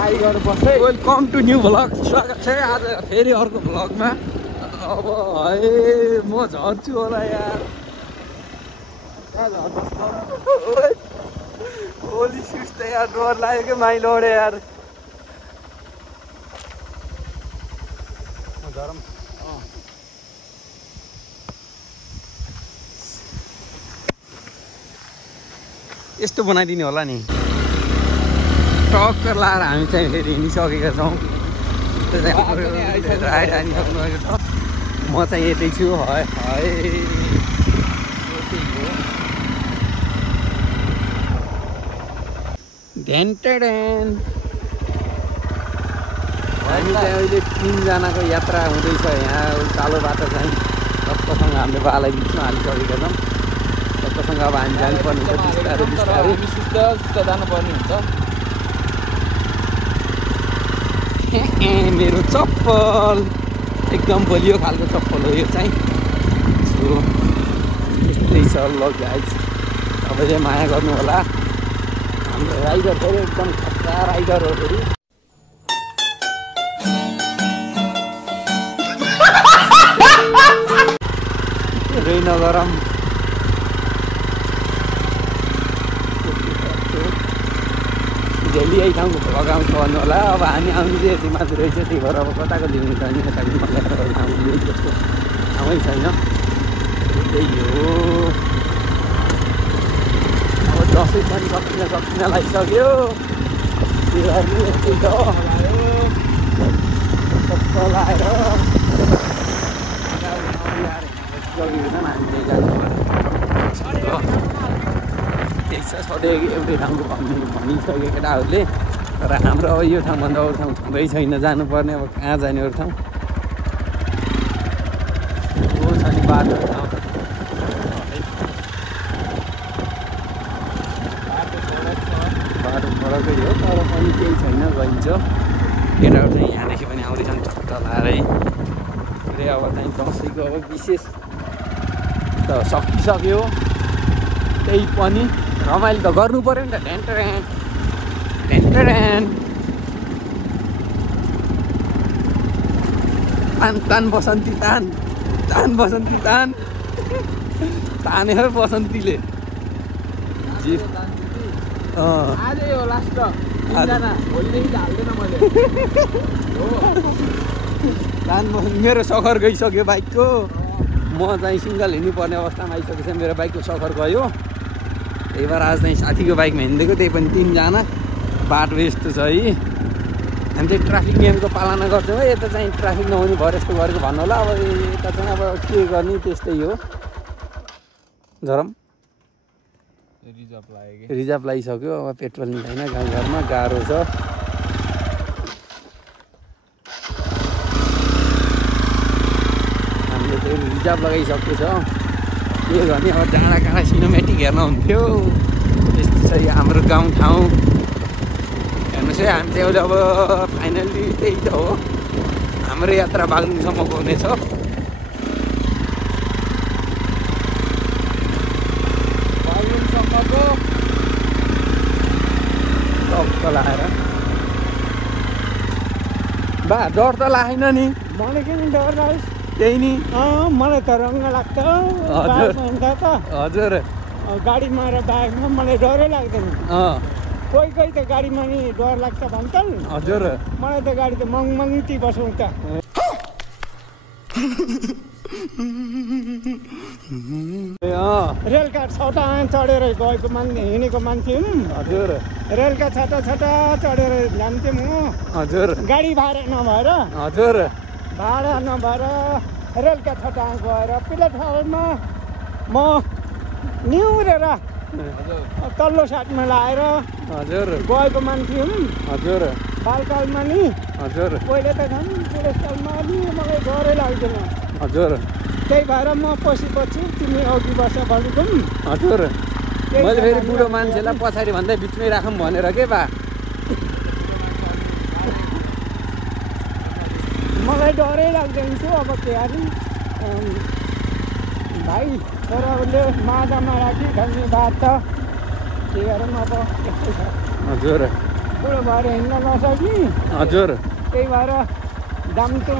Welcome to new vlog. स्वागत छ आज फेरि अर्को भ्लगमा। अब है म झर्छु होला यार। होली सिक्स त यार डर लाग्यो क्या माइलोडे यार। यस्तो बनाइदिने होला नि। टक्कर लाएर हामी चाहिँ फेरि हिँडिसकेका छौँ। राइड हानिसक्नुभएको छ। म चाहिँ यतै छु। है ढेन्टेडेन हामी चाहिँ अहिले 3 जनाको यात्रा हुँदैछ। यहाँ कालो बाटो चाहिँ सबैसँग हामीले बालाई बिचमा हालिसकेका छौँ। सबैसँग अब हामी जानुपर्ने हुन्छ। बिस्तारै बिस्तारै जानुपर्ने हुन्छ। मेरो चप्पल एकदम बलियो खालको चप्पल हो यो चाहिँ। सो यस्तै छ ल गाइज। तपाईँले माया गर्नु होला। हाम्रो राइडर फेरि एकदम खतरा राइडर हो फेरि। नगरम झेली यही ठाउँको लगाउँछ भन्नु होला। अब हामी आउनु चाहिँ यति माथि रहेछ। त्यही भएर अब कताको ल्याउनु छ भने कताको लगाएर आउनु जस्तो ठाउँै छैन। त्यही हो। अब दसैँ पनि सकिन लागिसक्यो। तिहार यस्तै छ लाएर हामीले जानुपर्छ। त्यही छ सधैँ एउटै ठाउँको भनिसक्यो केटाहरूले। तर हाम्रो अब यो ठाउँभन्दा अरू ठाउँ छँदै छैन जानुपर्ने। अब कहाँ जाने अरू ठाउँ हो छ नि बाटो ठाउँ। बाटो फरकै हो तर पनि केही छैन गइन्छ। केटाहरू चाहिँ यहाँदेखि पनि आउँदैछन् चट्ट लाएरै। अब चाहिँ दसैँको अब विशेष त सकिसक्यो। त्यही पनि रमाइलो त गर्नु पऱ्यो नि त। ढेन्टेरेन तान बसन्ती तान बसन्ती तानेर बसन्तीले आजै हो लास्ट। मेरो सखर गइसक्यो बाइकको। म चाहिँ सिङ्गल हिँड्नुपर्ने अवस्थामा आइसकेको छ। मेरो बाइकको सखर गयो। त्यही भएर आज चाहिँ साथीको बाइकमा हिँडेको। त्यही पनि 3 जना। बाटो यस्तो छ है। हामी चाहिँ ट्राफिक नियमको पालना गर्छौँ है। यता चाहिँ ट्राफिक नहुने भएर यस्तो गरेको भन्नु होला। अब यता चाहिँ अब के गर्ने त्यस्तै हो। झरम रिजर्भ लगाइसक्यो। अब पेट्रोल नि छैन गाउँघरमा गाह्रो छ। हामीले चाहिँ रिजर्भ लगाइसकेको छ। के गर्ने अब डाँडा काँडा सिनेमेटिक हेर्न हुन्थ्यो। त्यस्तो छ हाम्रो गाउँठाउँ। हेर्नुहोस् है हामी चाहिँ अहिले अब फाइनल्ली त्यही त हो। हाम्रो यात्रा बागलुङसम्मको हुनेछ। बागलुङसम्मको टक्क लाएर बा डर त लागेन नि। मलाई किन डर लाग्छ? त्यही नि। मलाई त रङ्ग लाग्छ। हजुर गाडीमा र बाइकमा मलाई डरै लाग्दैन। कोही त गाडीमा नि डर लाग्छ भन्छन्। हजुर मलाई त गाडी त मङमङती बसौँ त। रेलका छटा चढेर गएको मान्छे हिँडेको मान्छे हजुर। रेलका छटा चढेर जान्थेँ म। हजुर गाडी भाडा नभएर हजुर रेलका छटा गएर प्लेटफर्ममा म निहुरेर तल्लो साइडमा लाएर हजुर गएको मान्छे हजुर। बालकालमा नि हजुर पहिले त झन् पुरस्कारमा नि मलाई डरै लाग्दैन। हजुर त्यही भएर म पछि तिमी अघि बस्छ भनेको। हजुर मैले फेरि बुढो मान्छेलाई पछाडि भन्दै बिचमै राखौँ भनेर के बा। मलाई डरै लाग्दैन थियो। अब के गर्ने भाइ छोराहरूले माजामा राखी खाने बात त के गरौँ अब यस्तै छ। हजुर बुढो भएर हिँड्न नसक्ने हजुर त्यही भएर दाम त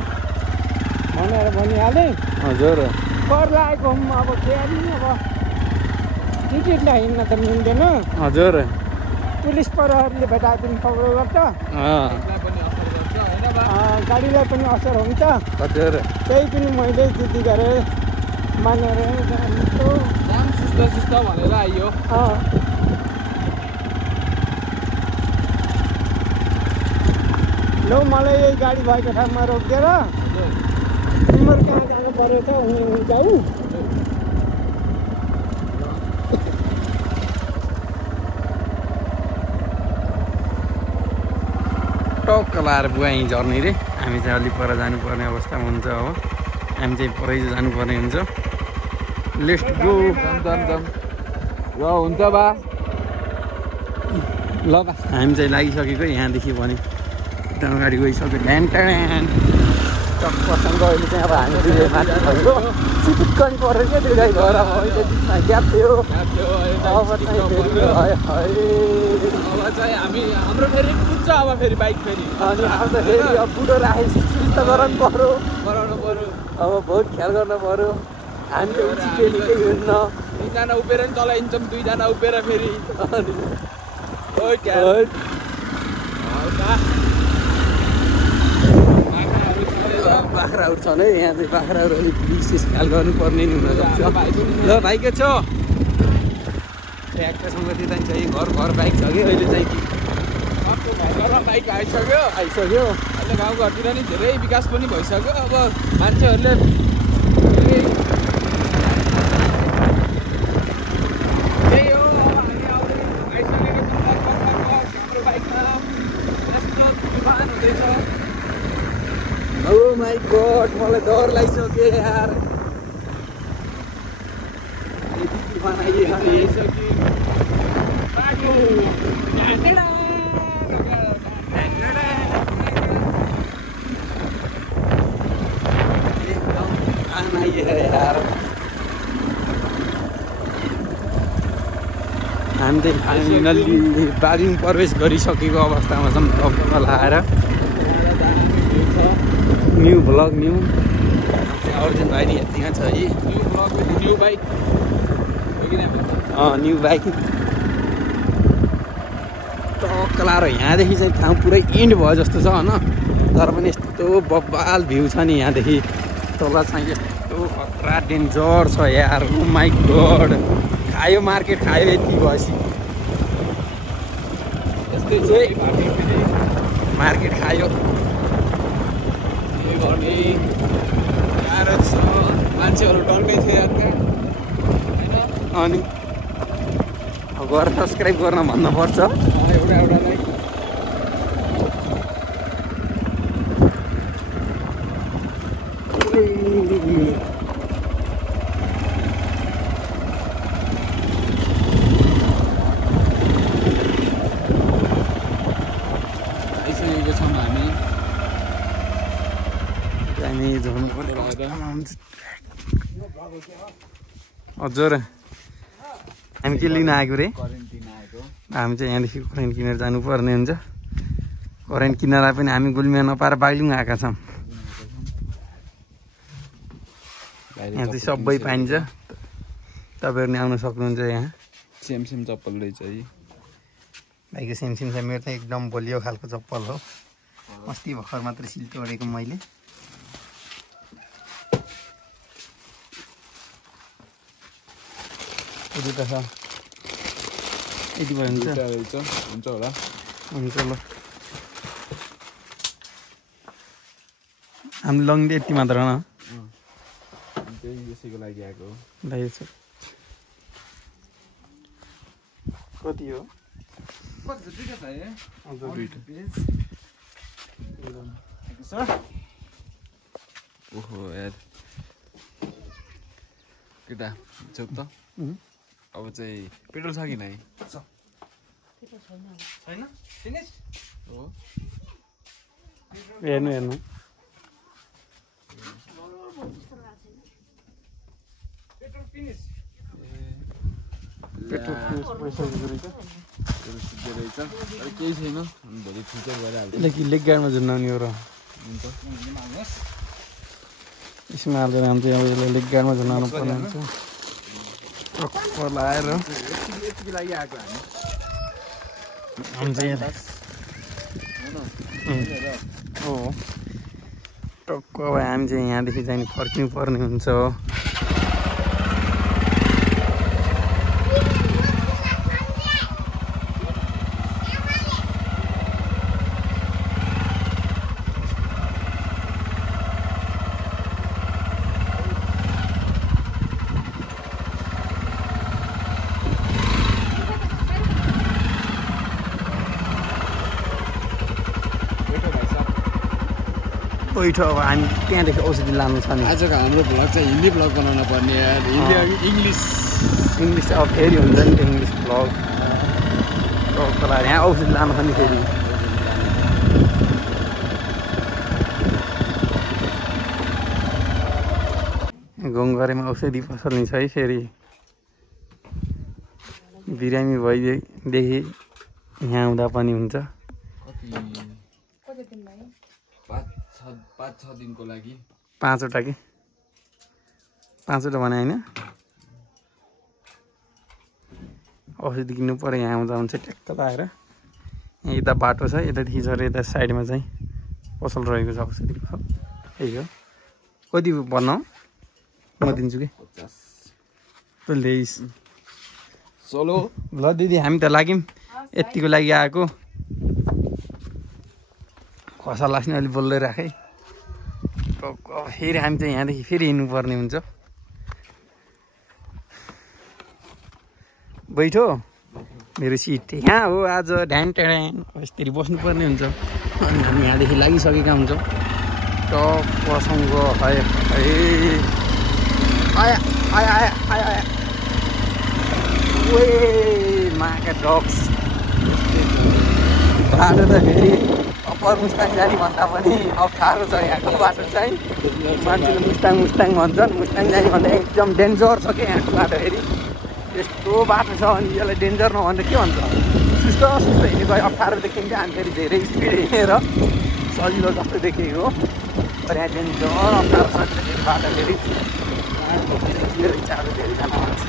भनेर भनिहालेँ हजुर कर लागेको अब के गर्ने अब टिकटलाई हिँड्न त मिल्दैन हजुर पुलिस प्रहरीले भेटाइदिनु पक्राउ गर्छ गाडीलाई पनि असर हुन्छ हजुर त्यही पनि मैले जिद्दी गरेँ मानेर भनेर आइयो लौ मलाई यही गाडी भएको ठाउँमा रोकिदिएर तिम्रो कहाँ जानु पऱ्यो त उहीँ जाऊ टक्क लाएर बुवा यहीँ झर्ने रे हामी चाहिँ अलिक पर जानुपर्ने अवस्थामा हुन्छ अब हामी चाहिँ परै जानुपर्ने हुन्छ लेट्स गो ल हुन्छ बा ल बा हामी चाहिँ लागिसकेको यहाँदेखि भने एकदम अगाडि गइसक्यो ढ्यान ट्यान टक्कसँग अहिले चाहिँ अब हामी दुई माथि भएको चिटिक्क पऱ्यो क्या त्यो गाई घर अब अहिले बिचमा ग्याप थियो अब चाहिँ फेरि अब चाहिँ हाम्रो फेरि कुद्छ अब फेरि बाइक फेरि अनि आउँदा फेरि अब बुढो राखेपछि चिल त गराउनु पऱ्यो अब बहुत ख्याल गर्नु पऱ्यो हामीले उचित निकै हिँड्न दुईजना उभिएर नि तल हिँड्छौँ दुईजना उभिएर फेरि बाख्राहरू छन् है यहाँ चाहिँ बाख्राहरू अलिक विशेष ख्याल गर्नुपर्ने नि हुनसक्छ ल भाइ के छ ट्र्याक्टरसँग त्यता चाहिँ घर बाइक छ कि अहिले चाहिँ बाइक आइसक्यो आइसक्यो अहिले गाउँघरतिर नि धेरै विकास पनि भइसक्यो अब मान्छेहरूले त्यही हो अब हामी आइसकेको छौँ हाम्रो बाइकमा यस्तो तुफान हुँदैछ ओ माई गॉड मलाई डर लागिसक्यो यार यति तुफान आइसक्यो यार हामी चाहिँ फाइनल्ली बागलुङ प्रवेश गरिसकेको अवस्थामा छौँ टक्क लाएर न्यू भ्लग न्यू अर्जुन भाइ नि यतिमा छ है न्यू बाइक न्यू बाइक टक्क लाएर यहाँदेखि चाहिँ ठाउँ पुरै इन्ड भयो जस्तो छ होइन तर पनि यस्तो बब्बाल भ्यू छ नि यहाँदेखि तल चाहिँ यस्तो खतरा डेन्जर छ यार ओ माई गॉड खायो मार्केट खायो यति भएपछि यस्तै चाहिँ मार्केट खायो गर्ने गाह्रो छ मान्छेहरू डल्कै थियो होइन अनि गएर सब्सक्राइब गर्न भन्नुपर्छ एउटालाई आइसकेको छौँ हामी झर्नु पर्यो हजुर हामी के लिन आएको रे हामी चाहिँ यहाँदेखि करेन्ट किनेर जानुपर्ने हुन्छ करेन्ट किनेर पनि हामी गुल्मिया नपाएर बागलुङ आएका छौँ यहाँ चाहिँ सबै पाइन्छ तपाईँहरू नि आउन सक्नुहुन्छ यहाँ सेम चप्पल रहेछ है भाइको सेम छ मेरो चाहिँ एकदम बलियो खालको चप्पल हो अस्ति भर्खर मात्र सिल तोडेको मैले यति त छ यति भयो हुन्छ हुन्छ होला हुन्छ ल हामी लङ्दे यति मात्र न त्यही यसैको लागि आएको हो भाइ कति हो ओहो यार केटा चौक त अब चाहिँ पेट्रोल छ कि नै छैन हो हेर्नु हेर्नु पेट्रोल पैसा रहेछ सिक्दै रहेछ तर केही छैन भोलि फ्युचर गरिहाल्छ लेग गाडमा झुन्नाउने हो र यसमा हाल्दै हामी चाहिँ अब यसलाई लेग गाडमा झुन्नाउनु पर्ने हुन्छ टक्क लाएर यतिको लागि आएको हामी चाहिँ हो टक्क अब हामी चाहिँ यहाँदेखि चाहिँ फर्किनु पर्ने हुन्छ बैठो अब हामी त्यहाँदेखि औषधि लानु छ नि आजको हाम्रो भ्लग चाहिँ हिन्दी भ्लग बनाउनु पर्ने यार हिन्दी इङ्ग्लिस अब फेरि हुन्छ नि त्यो इङ्ग्लिस भ्लग यहाँ औषधि लानु छ नि फेरि गङ्गरेमा औषधि पसल्ने छ है फेरि बिरामी भइदेखि यहाँ आउँदा पनि हुन्छ 5-6 दिनको लागि 5वटा कि 5वटा भने होइन औषधि किन्नु पर्यो यहाँ आउँदा हुन्छ ट्याक्क लाएर यहाँ यता बाटो छ यतादेखि झरेर यता साइडमा चाहिँ पसल रहेको छ औषधि पसल त्यही हो कति भन्नु म दिन्छु कि 50 ल्याइस् चलो ल दिदी हामी त लाग्यौँ यतिको लागि आएको खसा लाग्ने अलिक बोल्दै राखेँ फेरि हामी चाहिँ यहाँदेखि फेरि हिँड्नुपर्ने हुन्छ बैठो मेरो सिट यहाँ हो आज ढ्यान ट्यान यसरी बस्नुपर्ने हुन्छ अनि हामी यहाँदेखि लागिसकेका हुन्छौँ टक्कसँग आया आया आया आया आया माका डग्स बाटो त फेरि अप्पर मुस्ताङ जाने भन्दा पनि अप्ठ्यारो छ यहाँको बाटो चाहिँ मान्छेले मुस्ताङ भन्छन् मुस्ताङ जाने भन्दा एकदम डेन्जर छ क्या यहाँको बाटो फेरि यस्तो बाटो छ अनि यसलाई डेन्जर नभन्दा के भन्छ सुस्त हिँडेको अप्ठ्यारो देखिन्छ हामी फेरि धेरै स्पिड हिँडेर सजिलो जस्तो देखेको तर यहाँ डेन्जर अप्ठ्यारो छ फेरि बाटो फेरि धेरैजना मान्छे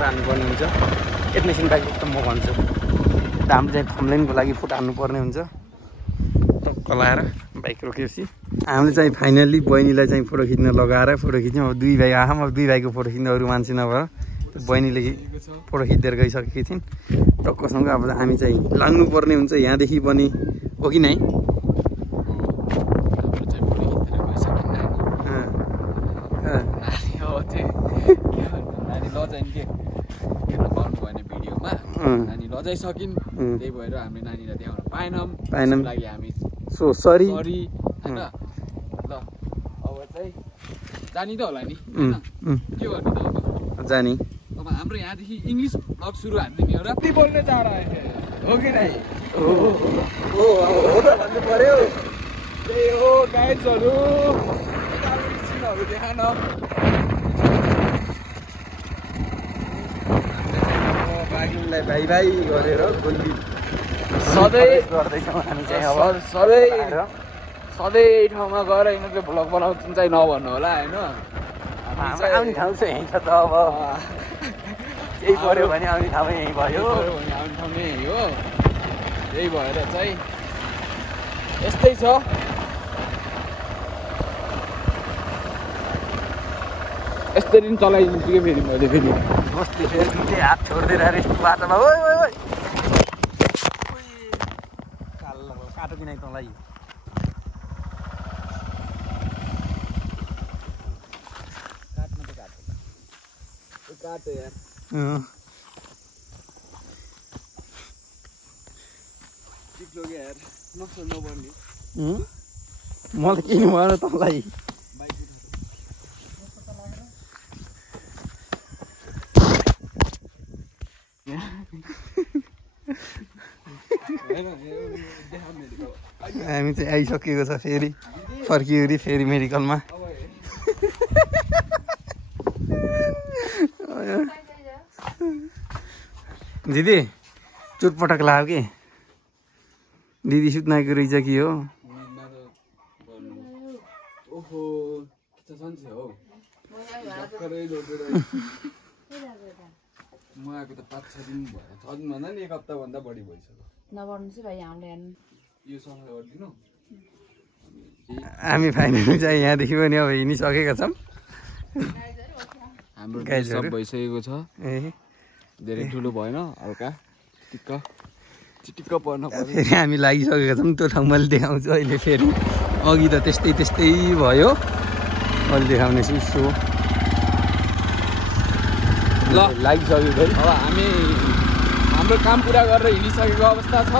हान्नुपर्ने हुन्छ एडमिसन बाइक त म भन्छु हाम्रो चाहिँ थम्लेनको लागि फुट हान्नुपर्ने हुन्छ टक्क लाएर बाइक रोकेपछि हामीले चाहिँ फाइनल्ली बहिनीलाई चाहिँ फोटो खिच्न लगाएर फोटो खिच्यौँ अब 2 भाइ आएँ अब 2 भाइको फोटो खिच्न अरू मान्छे नभएर बहिनीले फोटो खिचिदिएर गइसकेकी थिइन् टक्कसँग अब हामी चाहिँ लाग्नुपर्ने हुन्छ यहाँदेखि पनि हो कि नै नानी लजाइसकिन् त्यही भएर हामीले नानीलाई देखाउन पाएनौँ लागि हामी सो सरी हैन ल अब चाहिँ जानी त होला नि के गर्ने त अब जानी अब हाम्रो यहाँदेखि इङ्ग्लिस ब्लग सुरु हान्दिने हो र के बोल्ने चाह रहा है हो कि नै हो त भन्नु पर्यो त्यही हो गाइजहरु सिनहरु देखान बाइकलाई भाइ भाइ गरेर गोली सधैँ गर्दैछौँ हामी चाहिँ अब सधैँ ठाउँमा गएर यिनीहरूले भ्लग बनाउँछन् चाहिँ नभन्नु होला होइन आउने ठाउँ चाहिँ यहीँ छ त अब यही पऱ्यो भने आउने ठाउँ यहीँ भयो आउने ठाउँ नै यही हो त्यही भएर चाहिँ यस्तै छ यस्तै दिन चलाइदिन्छु कि फेरि मैले फेरि बस्ती फेरि दुईटै हात छोडिदिएर यस्तो बाटोमा ओ काटो किन तँलाई काटो यार चिक्लो क्या यार नपर्ने मलाई किन भएन तँलाई हामी चाहिँ आइसकेको छ फेरि फर्कियो फेरि मेडिकलमा दिदी चुटपटक लाग्यो कि दिदी सुत्नाको रहेछ कि हो ओहो के छ सन्चै हो भर्खरै लोटेर म आएको त 5-6 दिन भयो 6 दिन भन्दा नि 1 हप्ता भन्दा बढी भइसक्यो नगर्नु चाहिँ भाइ हामीले यो सफा गरिदिनु हामी फाइनली चाहिँ यहाँदेखि पनि अब हिँडिसकेका छौँ हाम्रो सब भइसकेको छ धेरै ठुलो भएन हल्का चिटिक्क पर्न पर्यो फेरि हामी लागिसकेका छौँ त्यो ठाउँ मैले देखाउँछु अहिले फेरि अघि त त्यस्तै भयो अहिले देखाउने छु सो ल लागिसक्यो फेरि अब हामी हाम्रो काम पुरा गरेर हिँडिसकेको अवस्था छ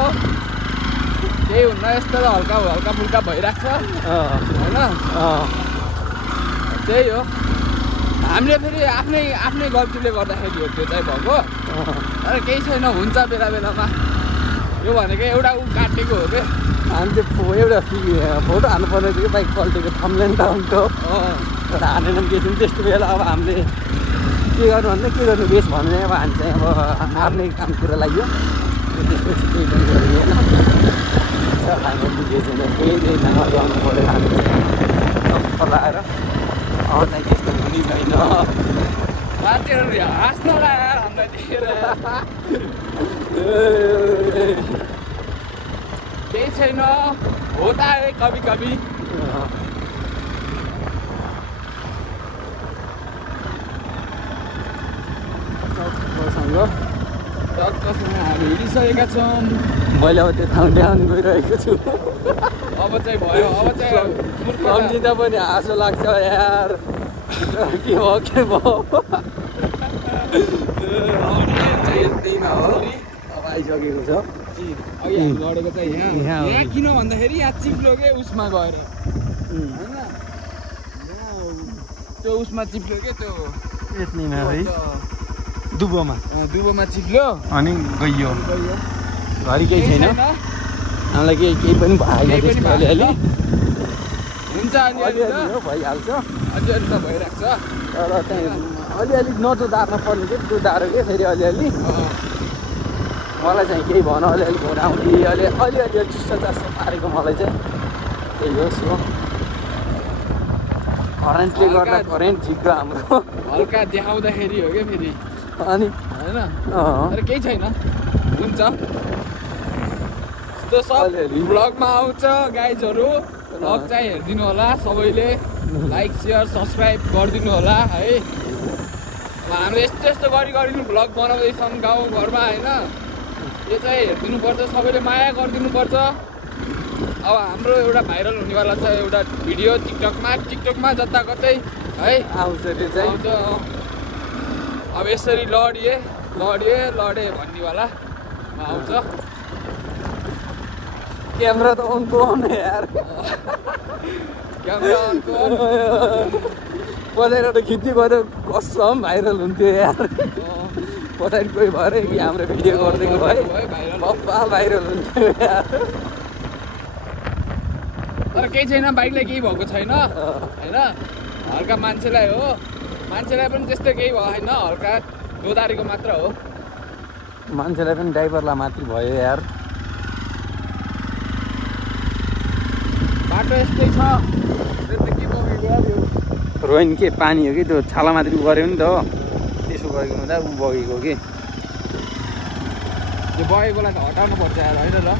केही हुन्न यस्तो त हल्का फुल्का भइरहेको छ होइन त्यही हो हामीले फेरि आफ्नै गल्तीले गर्दाखेरि हो त्यो चाहिँ भएको तर केही छैन हुन्छ बेला बेलामा यो भनेको एउटा काटेको हो क्या हामी चाहिँ एउटा फोटो हाल्नुपर्ने थियो कि बाइक पल्टेको थम्लेन त हुन्थ्यो तर हानेनौँ के थियौँ त्यस्तो बेला अब हामीले के गर्नु भन्दा के गर्नु बेस भन्ने अब हामी चाहिँ अब आफ्नै कामतिर लाग्यो त्यसपछि केही पनि गरिएन फाइनली के छैन केही गर्नु पऱ्यो हामी लगाएर अब चाहिँ त्यस्तो हुने छैन मान्छेहरू हाँस्न लगाएर हामीलाई देखेर केही छैन हो त कभी टक्कसँग हामी हिँडिसकेका छौँ मैले अब त्यो ठाउँ देखाउनु गइरहेको छु अब चाहिँ भयो अब चाहिँ सम्झिँदा पनि हाँसो लाग्छ यार के भयो अब आइसकेको छ अघि हामी लडेको चाहिँ यहाँ किन भन्दाखेरि यहाँ चिप्लो के उसमा गएर होइन त्यो उसमा चिप्लो के त्यो यत्नैमा है दुबोमा चिप्लो अनि गइयो घरि केही छैन हामीलाई केही पनि भएन अलिअलि हुन्छ अलिअलि भइहाल्छ अलिअलि त भइरहेको छ तर चाहिँ अलिअलि नचुदार्न पर्ने के चुदारो के फेरि अलिअलि मलाई चाहिँ केही भन अलिअलि घुराउँथी अलिअलि चिसो चासो पारेको मलाई चाहिँ त्यही हो सो करेन्टले गर्दा करेन्ट झिक्यो हाम्रो हल्का देखाउँदाखेरि हो क्या फेरि अनि होइन तर केही छैन हुन्छ त्यो सब भ्लगमा आउँछ गाइजहरू भ्लग चाहिँ हेरिदिनु होला सबैले लाइक सेयर सब्सक्राइब गरिदिनु होला है हामीले यस्तो गरिदिनु भ्लग बनाउँदैछौँ गाउँ घरमा होइन यो चाहिँ हेरिदिनुपर्छ सबैले माया गरिदिनुपर्छ अब हाम्रो एउटा भाइरल हुनेवाला छ एउटा भिडियो टिकटकमा जता कतै है आउँछ त्यो चाहिँ आउँछ अब यसरी लडे भन्नेवाला आउँछ क्यामेरा त अनको यार क्यामेरा अनको पछाडिबाट खिच्दै गयो कसम भाइरल हुन्थ्यो यार पछाडि कोही भएर कि हाम्रो भिडियो गरिदिएको भए बप्पा भाइरल हुन्थ्यो यार तर केही छैन बाइकलाई केही भएको छैन होइन हल्का मान्छेलाई पनि त्यस्तो केही भयो होइन हल्का दोधारेको मात्र हो मान्छेलाई पनि ड्राइभरलाई मात्रै भयो यार बाटो यस्तै छ रोइन के पानी हो कि त्यो छाला मात्रै गऱ्यो नि त त्यसो गरेको हुँदा ऊ बगेको कि त्यो बगेकोलाई त हटाउनु पर्छ यार होइन ल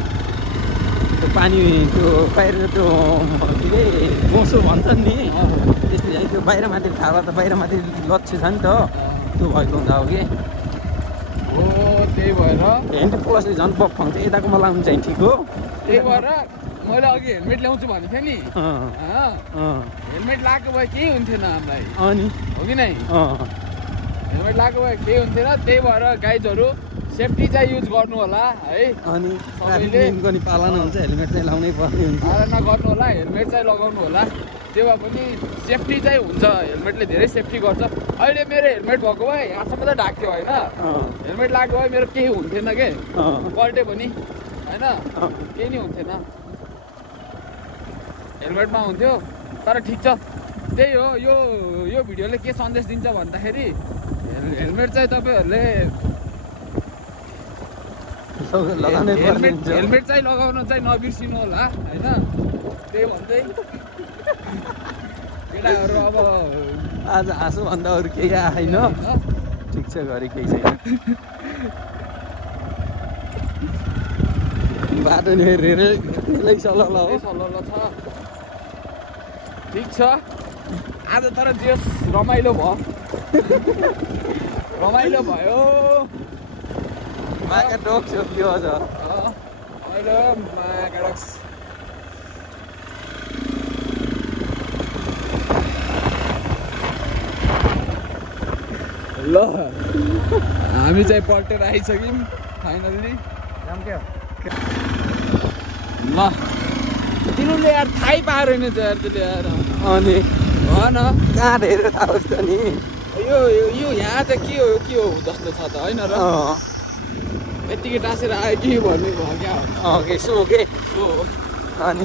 त्यो पानी त्यो बाहिर त्यो के मोसो भन्छ नि त्यस्तो चाहिँ त्यो बाहिर माथि छाला त बाहिर माथि लच्छे छ नि त त्यो भएको हुँदा हो कि हो त्यही भएर हेन्ड प्लसले झन् पफाउँछ यताकोमा लाउनु चाहिँ ठिक हो त्यही भएर मैले अघि हेलमेट ल्याउँछु भनेको थिएँ नि हेलमेट लगाएको भए केही हुन्थेन हामीलाई अनि हो कि नै हेलमेट लगाएको भए केही हुन्थेन त्यही भएर गाइजहरू सेफ्टी चाहिँ युज गर्नु होला है अनि सबैले पनि पालन हुन्छ हेलमेट चाहिँ लाउनै पर्ने हुन्छ पालना गर्नु होला हेलमेट चाहिँ लगाउनु होला त्यो भए पनि सेफ्टी चाहिँ हुन्छ हेलमेटले धेरै सेफ्टी गर्छ अहिले मेरो हेलमेट भएको भए यहाँसम्म त ढाक्थ्यो होइन हेलमेट लगाएको भए मेरो केही हुन्थेन के पल्टे पनि होइन केही नै हुन्थेन हेलमेटमा हुन्थ्यो तर ठिक छ त्यही हो यो भिडियोले के सन्देश दिन्छ भन्दाखेरि हेलमेट चाहिँ तपाईँहरूले लगाउनै पर्ने हुन्छ। हेलमेट चाहिँ लगाउन चाहिँ नबिर्सिनु होला होइन, त्यही भन्दै केटाहरू अब आज हाँसोभन्दा अरू केही आएन। ठिक छ, गरे केही छैन। बाटो नि रेलै सलल हो। सलल छ, ठिक छ। आज तर जेस रमाइलो भयो, रमाइलो भयो। माका डक्स हो त्यो अझ रमाइलो माका डक्स। ल हामी चाहिँ पल्टेर आइसक्यौँ फाइनल्ली। ल तिनीहरूले यार थाहै पाएन त यार, त्यसले यार। अनि भन कहाँ हेरेर थाहा होस् त नि। यो यहाँ त के हो जस्तो छ त होइन र। यत्तिकै टाँसेर आयो कि भन्ने भयो क्या के सो के हो। अनि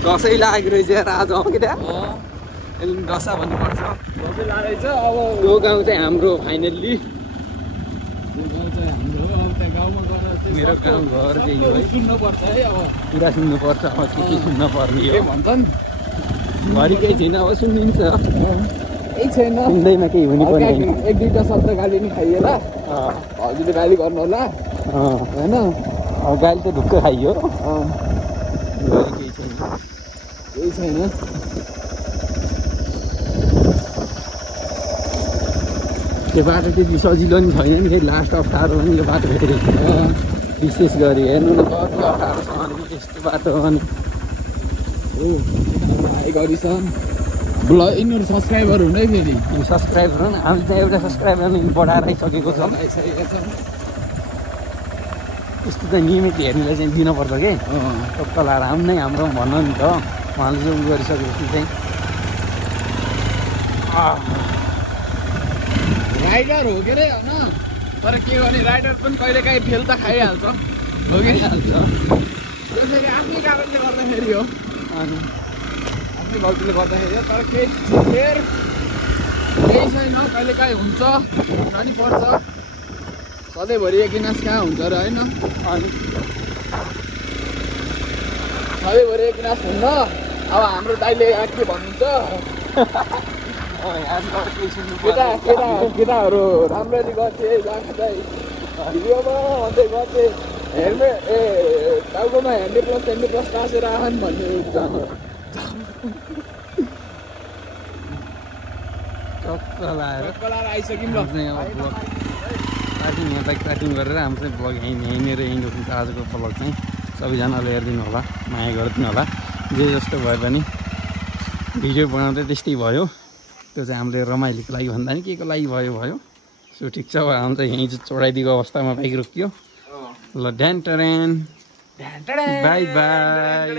दसैँ लागेको रहेछ यार आज हो क्या। दशा भन्नुपर्छ। दसैँ लागेछ। अब त्यो गाउँ चाहिँ हाम्रो फाइनल्ली। त्यो गाउँ चाहिँ हाम्रो। अब त्यहाँ गाउँमा गएर चाहिँ मेरो गाउँ घर त्यही हो है। सुन्नुपर्छ है। अब पुरा सुन्नुपर्छ। अब के सुन्न पर्ने के हो। भन्छन् घरि केही छैन, अब सुनिदिन्छ। केही छैन, सुन्दैमा केही हुनु पर्ने होइन। एक दुईवटा शब्द गाली नि खाइएला, हजुरले गाली गर्नु होला होइन। अब गाली त ढुक्क खाइयो। घरि केही छैन। केही छैन। त्यो बाटो त्यति सजिलो नि छैन नि, फेरि लास्ट अप्ठ्यारो पनि यो बाटो फेरि विशेष गरी हेर्नु न कति अप्ठ्यारो छ भने यस्तो बाटो। अनि गरिछन् ल यिनीहरू सब्सक्राइबर हुँदै फेरि सब्सक्राइबर हो नि, हामी चाहिँ एउटा सब्सक्राइबर बढाएर आइसकेको छौँ। आइसकेका छन्। यस्तो चाहिँ नियमित हेर्नेलाई चाहिँ दिनुपर्छ कि सबैलाई राम्रो नै हाम्रो भन्नु नि त। उहाँले जो गरिसकेपछि चाहिँ राइडर हो के अरे होइन, तर के गर्ने राइडर पनि कहिलेकाहीँ फेल त खाइहाल्छ हो कि त्यसरी आफ्नै कारणले गर्दाखेरि हो, अनि आफ्नै गल्तीले गर्दाखेरि हो। तर केही छैन, कहिलेकाहीँ हुन्छ, हुन नि पर्छ। सधैँभरि एक गिलास कहाँ हुन्छ र होइन। अनि सधैँभरि एक गिलास हुन्न। अब हाम्रो दाइले के भन्नुहुन्छ, केटाहरू राम्ररी गर्थे जाँदै भिडियोमा भन्दै गर्थे हेलमेट टाउकोमा हेर्ने प्लस टाँसेर आउन् भन्ने हुन्छ। टक्क लाएर आइसक्यौँ। प्याकिङ यहाँ प्याकिङ गरेर हाम्रो चाहिँ ब्लग यहीँनिर रोकिन्छ आजको ब्लग चाहिँ। सबैजनाले हेरिदिनु होला, माया गरिदिनु होला। जे जस्तो भए पनि भिडियो बनाउँदै त्यस्तै भयो। त्यो चाहिँ हामीले रमाइलोको लागि भन्दा नि के को लागि भयो। सो ठिक छ, अब हामी चाहिँ यहीँ चाहिँ चढाइदिएको अवस्थामा बाइक रोकियो। ल ड्यान टरेन बाई बाई।